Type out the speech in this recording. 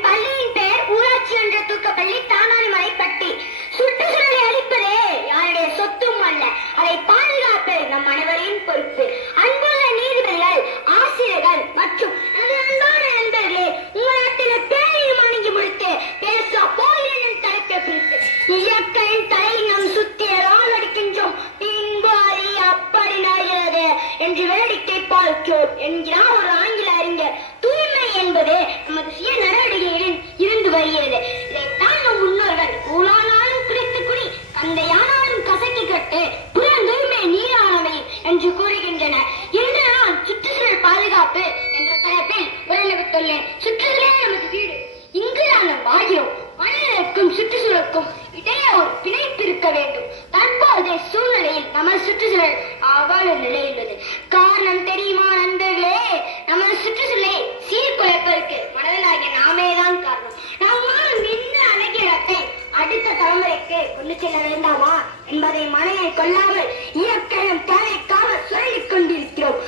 என் பள்ளியின் பெயர் ஊராட்சி ஒன்ற தூக்கப்பள்ளி தானாளிமலைப்பட்டி. சுற்றுச்சூழலை அளிப்பதே யாருடைய சொத்தும் அல்ல, அதை பாதுகாப்பது நம் அனைவரின் பொறுப்பு. அன்புள்ள நீதிபதிகள், ஆசிரியர்கள் மற்றும் அன்பான நண்பர்களே, உங்களிடத்தில் பேரையும் வணங்கி முடித்து பேச போகிறேன் தலைப்பை குறித்து. இயற்கையின் தலை நம் சுத்தியரால் அடிக்கின்றோம், பின்பு அறி அப்படி நடைகிறது என்று வேடிக்கை பார்க்கிறோம் என்கிறார் ஒரு ஆங்கில அறிஞர். தூய்மை என்பது நமது சுய நடவடிக்கைகளில் இருந்து வருகிறது. இதைத்தான் நம் முன்னோர்கள் கூழானாலும் குடித்து குடி, கந்தையானாலும் கசக்கி கட்டு, புறந்தூய்மை நீரானவை என்று கூறுகின்றனர். இன்று நான் சுற்றுச்சூழல் பாதுகாப்பு என்ற தலைப்பில் உரையாற்றுள்ளேன். சுற்றுச்சூழலே நமது வீடு, இங்குதான் நாம் வாழ்கிறோம். மனிதனுக்கும் சுற்றுச்சூழலுக்கும் இடையே ஒரு பிணைப்பு இருக்க வேண்டும். தற்போதைய சூழ்நிலையில் நமது சுற்றுச்சூழல் அவ்வாறு நிலையுள்ளது. காரணம் தெரியுமா நண்பர்களே? நமது சுற்றுச்சூழலை சீர்குலைப்பதற்கு மனிதனாகிய நாமேதான் காரணம். நாம் வாழும் இந்த அழகிய இடத்தை அடுத்த தலைமுறைக்கு கொண்டு செல்ல வேண்டாமா என்பதை மனதில் கொள்ளாமல் இயற்கையின் தேவைக்காக சொல்லிக் கொண்டிருக்கிறோம்.